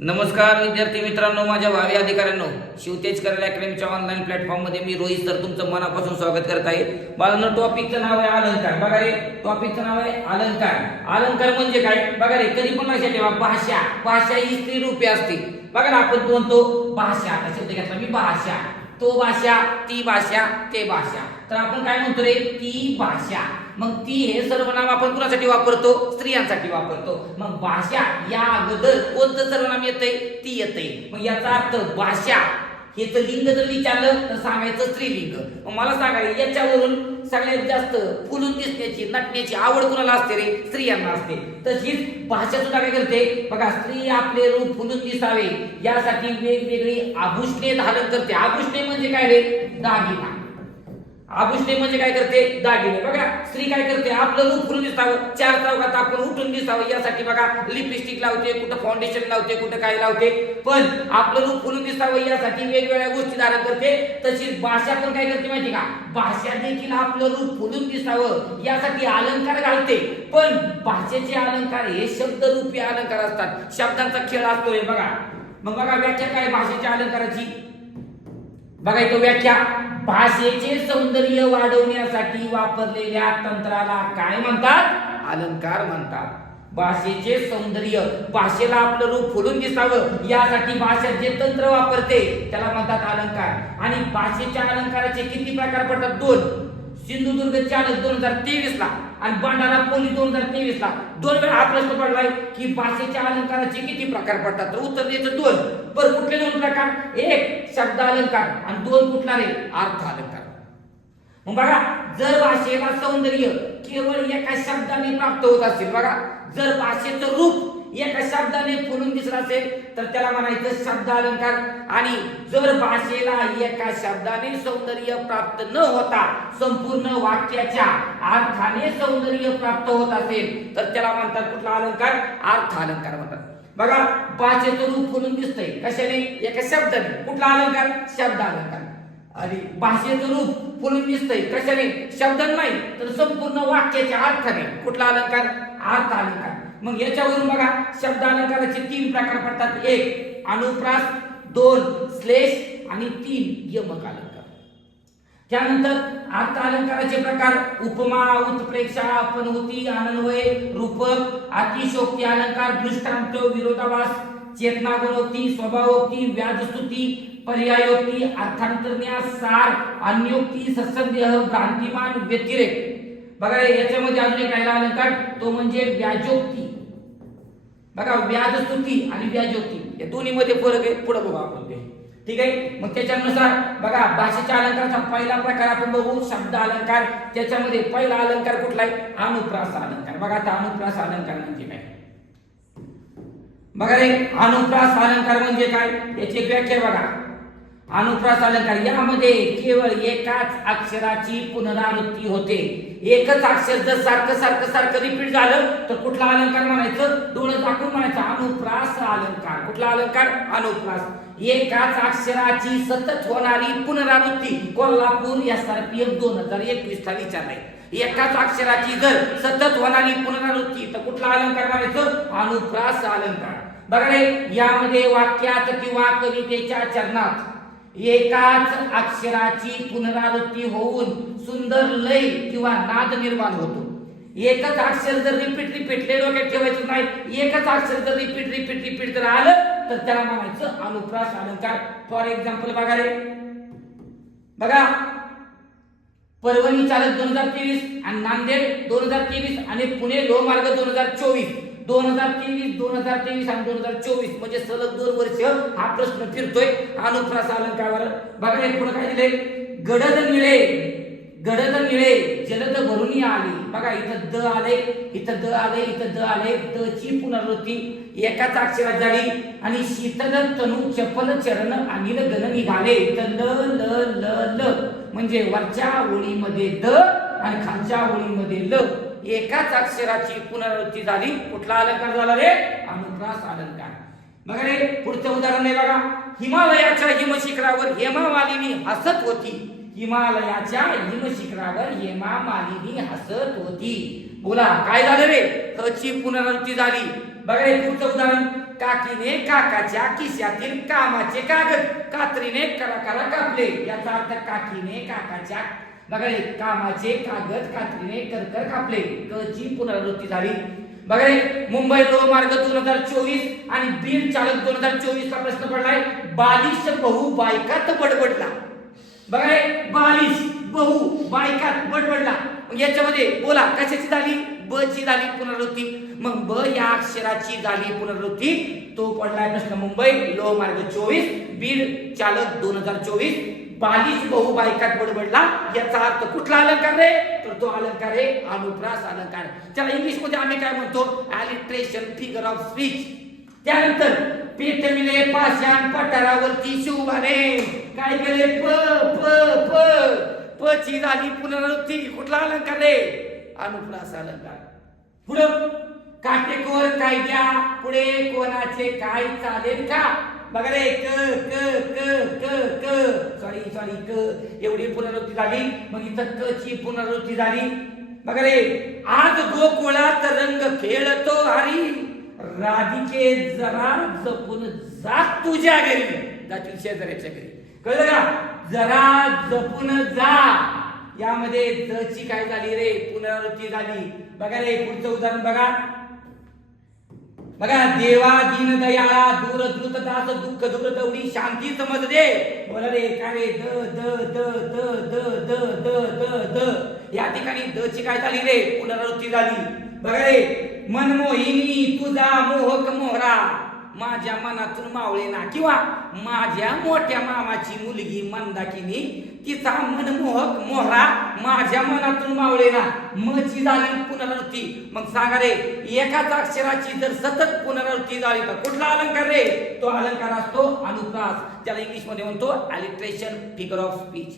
नमस्कार विद्यार्थी मित्रांनो, माझ्या भावी अधिकाऱ्यांनो, शिवतेज करिअर अकॅडमीच्या ऑनलाईन प्लॅटफॉर्ममध्ये मी रोहित सर तुमचं मनापासून स्वागत करत आहे. बाळांनो, टॉपिकचं नाव आहे अलंकार. बघा रे, टॉपिकचं नाव आहे अलंकार. अलंकार म्हणजे काय बघा रे, कधी पण लक्षात ठेवा, भाषा. भाषा ही स्त्री रूपी असते. बघा ना, आपण म्हणतो भाषा, शब्द घेतला मी, भाषा, तो भाषा, ती भाषा, ते भाषा. तर आपण काय म्हणतो रे, ती भाषा. मग ती हे सर्वनाम आपण कुणासाठी वापरतो? स्त्रियांसाठी वापरतो. मग भाषा या अगोदर कोणतं सर्वनाम येतंय? ती येतंय. मग याचा अर्थ भाषा हेच लिंग जर विचारलं तर सांगायचं स्त्रीलिंग. मग मला सांगा, याच्यावरून सगळ्यात जास्त फुलून दिसण्याची, नटण्याची आवड कुणाला असते रे? स्त्रियांना असते. तशीच भाषा सुद्धा काय करते बघा, स्त्री आपले रूप फुलून दिसावे यासाठी वेगवेगळी आभूषणे धारण करते. आभूषणे म्हणजे काय रे? दागिना. आभूषणे म्हणजे काय करते? दागिने. बघा, स्त्री काय करते? आपलं रूप फुलून दिसावं, चार चौघात आपण उठून दिसावं यासाठी बघा लिपस्टिक लावते, कुठं फाउंडेशन लावते, कुठं काय लावते. पण आपलं रूप फुलून दिसावं यासाठी वेगवेगळ्या गोष्टी धारण करते. तशीच भाषा पण काय करते माहिती का? भाषा देखील आपलं रूप फुलून दिसावं यासाठी अलंकार घालते. पण भाषेचे अलंकार हे शब्दरूपी अलंकार असतात. शब्दांचा खेळ असतो हे बघा. मग बघा व्याख्या काय भाषेच्या अलंकाराची? बघा इथं व्याख्या, भाषेचे सौंदर्य वाढवण्यासाठी वापरलेल्या तंत्राला काय म्हणतात? अलंकार म्हणतात. भाषेचे सौंदर्य, भाषेला आपलं रूप फुलून दिसावं यासाठी भाषा जे तंत्र वापरते त्याला म्हणतात अलंकार. आणि भाषेच्या अलंकाराचे किती प्रकार पडतात? दोन. सिंधुदुर्ग चालक 2023 ला आणि भंडारा पोलीस 2023 ला दोन वेळा हा प्रश्न पडलाय की भाषेच्या अलंकाराचे किती प्रकार पडतात? तर उत्तर द्यायचं दोन. पण कुठले दोन प्रकार? एक शब्द अलंकार आणि दोन कुठला रे? अर्थ अलंकार. मग बघा, जर भाषेला सौंदर्य केवळ एका शब्दाने प्राप्त होत असेल, बघा जर भाषेचं रूप एका शब्दाने फुलून दिसत असेल तर त्याला म्हणायचं शब्द अलंकार. आणि जर भाषेला एका शब्दाने सौंदर्य प्राप्त न होता संपूर्ण वाक्याच्या अर्थाने सौंदर्य प्राप्त होत असेल तर त्याला म्हणतात कुठला अलंकार? अर्थ अलंकार म्हणतात. बघा, भाषेचं रूप फुलून दिसतंय कशाने? एका शब्दाने. कुठला अलंकार? शब्द अलंकार. आणि भाषेचं रूप फुलून दिसतंय कशाने? शब्दाने नाही तर संपूर्ण वाक्याच्या अर्थाने. कुठला अलंकार? अर्थ अलंकार. मग याच्यावरून बघा, शब्द अलंकाराचे तीन प्रकार पडतात. एक अनुप्रास, दोन श्लेष आणि तीन यमक अलंकार. त्यानंतर अर्थ अलंकाराचे प्रकार उपमा, उत्प्रेक्षा, अपनहुती, अनन्वय, रूपक, अतिशोक्ती अलंकार, दृष्टांत, विरोधाभास, चेतना गुणोक्ती, स्वभावोक्ती, व्याजस्तुती, पर्यायोक्ती, अर्थांतरन्यास, सार, अन्योक्ती, सत्संदेह, भ्रांतिमान, व्यतिरेक. बघा याच्यामध्ये अजून एक राहिला अलंकार, तो म्हणजे व्याजोक्ती. बघा, व्याजस्तुती आणि व्याजोक्ती या दोन्ही मध्ये फरक आहे, पुढे बघू आपण ते. ठीक आहे. मग त्याच्यानुसार बघा, भाषेच्या अलंकाराचा पहिला प्रकार आपण बघू शब्द अलंकार. त्याच्यामध्ये पहिला अलंकार कुठला आहे? अनुप्रास अलंकार. बघा आता अनुप्रास अलंकार म्हणजे काय? बघा रे, अनुप्रास अलंकार म्हणजे काय याची व्याख्या बघा. अनुप्रास अलंकार यामध्ये केवळ एकाच अक्षराची पुनरावृत्ती होते. एकच अक्षर जर सारखं सारखं सारखं रिपीट झालं तर कुठला अलंकार म्हणायचं? डोळं दाखवून म्हणायचं अनुप्रास अलंकार. कुठला अलंकार? अनुप्रास. एकाच अक्षराची सतत होणारी पुनरावृत्ती. कोल्हापूर SRPF 2021 ला विचारलंय. एकाच अक्षराची जर सतत होणारी पुनरावृत्ती तर कुठला अलंकार म्हणायचं? अनुप्रास अलंकार. बघा रे, यामध्ये वाक्यात किंवा कवितेच्या चरणात एकाच अक्षराची पुनरावृत्ती होऊन सुंदर लय किंवा नाद निर्माण होतो. एकच अक्षर जर रिपीट डोक्यात ठेवायचं नाही, एकच अक्षर जर रिपीट जर आलं तर त्याला म्हणायचं अनुप्रास अलंकार. फॉर एक्झाम्पल बघा रे, बघा परभणी चालक 2023 आणि नांदेड 2023 आणि पुणे लोहमार्ग 2024. 2023 आणि 2024 म्हणजे सलग 2 वर्ष हा प्रश्न फिरतोय अनुप्रास अलंकारावर. बघा हे पुढे काय दिले? गडद निळे जलद भरून आली. बघा इथं द आले, इथं द आले, इथं द आले. द ची पुनरावृत्ती एकाच अक्षरात झाली. आणि शीतल तनु चपल चरण अनिल गण निघाले. तर ल ल ल ल म्हणजे वरच्या ओळीमध्ये द आणि खालच्या ओळीमध्ये ल. एकाच अक्षराची पुनरावृत्ती झाली. कुठला अलंकार झाला रे? अनुप्रास अलंकार. बघा रे, पुढचं उदाहरण आहे बघा. हिमालयाच्या हिमशिखरावर हेमा मालिनी हसत होती. हिमालयाच्या हिमशिखरावर हेमा मालिनी हसत होती. बोला काय झालं रे? क ची पुनरावृत्ती झाली. बघा हे पुढचं उदाहरण. काकीने काकाच्या खिशातील कामाचे कागद कात्रीने करा कापले. याचा अर्थ काकीने काकाच्या बघा रे कामाचे कागद कात्रीने कर कापले. क ची पुनरावृत्ती झाली. बघा रे मुंबई लोहमार्ग 2024 आणि बीड चालक 2024 चा प्रश्न पडलाय. 42 बहु बायकात बडबडला. बघा रे 42 बहु बायकात बडबडला. मग याच्यामध्ये बोला कशाची झाली? ब ची झाली पुनरावृत्ती. मग ब या अक्षराची झाली पुनरावृत्ती. तो पडलाय प्रश्न मुंबई लोहमार्ग 24 बीड चालक 2024. 42 बहु बायकात बडबडला. याचा अर्थ कुठला अलंकार रे? तर तो अलंकार आहे अनुप्रास अलंकार. चला इंग्लिश मध्ये आम्ही काय म्हणतो? Alliteration figure of speech. त्यानंतर पेटविले पाषाण पठारावरती शिवबाने काय केले? प प प प ची झाली पुनरावृत्ती. कुठला अलंकार रे? अनुप्रास अलंकार. पुढं काटेकोर कायद्या पुढे कोणाचे काय चालेल का? बघा रे क क क क क सॉरी क एवढी पुनरावृत्ती झाली. मग इथं क ची पुनरावृत्ती झाली. बघा रे आज गोकुळात रंग खेळतो हरी राधिके जरा जपून जा तुझ्या घरी. जातील शेजाऱ्याच्या घरी. कळलं का? जरा जपून जा. यामध्ये ज ची काय झाली रे? पुनरावृत्ती झाली. बघा रे पुढचं उदाहरण बघा. बघा देवा दीन दयाळा दूर द्रुत दास दुःख दूर दौडी शांती समज दे. बोला रे काय रे? द द द द द द द द द या ठिकाणी द ची काय झाली रे? पुनरावृत्ती झाली. बघा रे मनमोहिनी तुझा मोहक मोहरा माझ्या मनातून मावळे ना. किंवा माझ्या मोठ्या मामाची मुलगी मंदाकिनी तिचा मनमोहक मोहरा माझ्या मनातून मावळे ना. म ची झाली पुनरावृत्ती. मग सांगा रे एकाच अक्षराची जर सतत पुनरावृत्ती झाली तर कुठला अलंकार रे? तो अलंकार असतो अनुप्रास. त्याला इंग्लिश मध्ये म्हणतो अलिट्रेशन फिगर ऑफ स्पीच.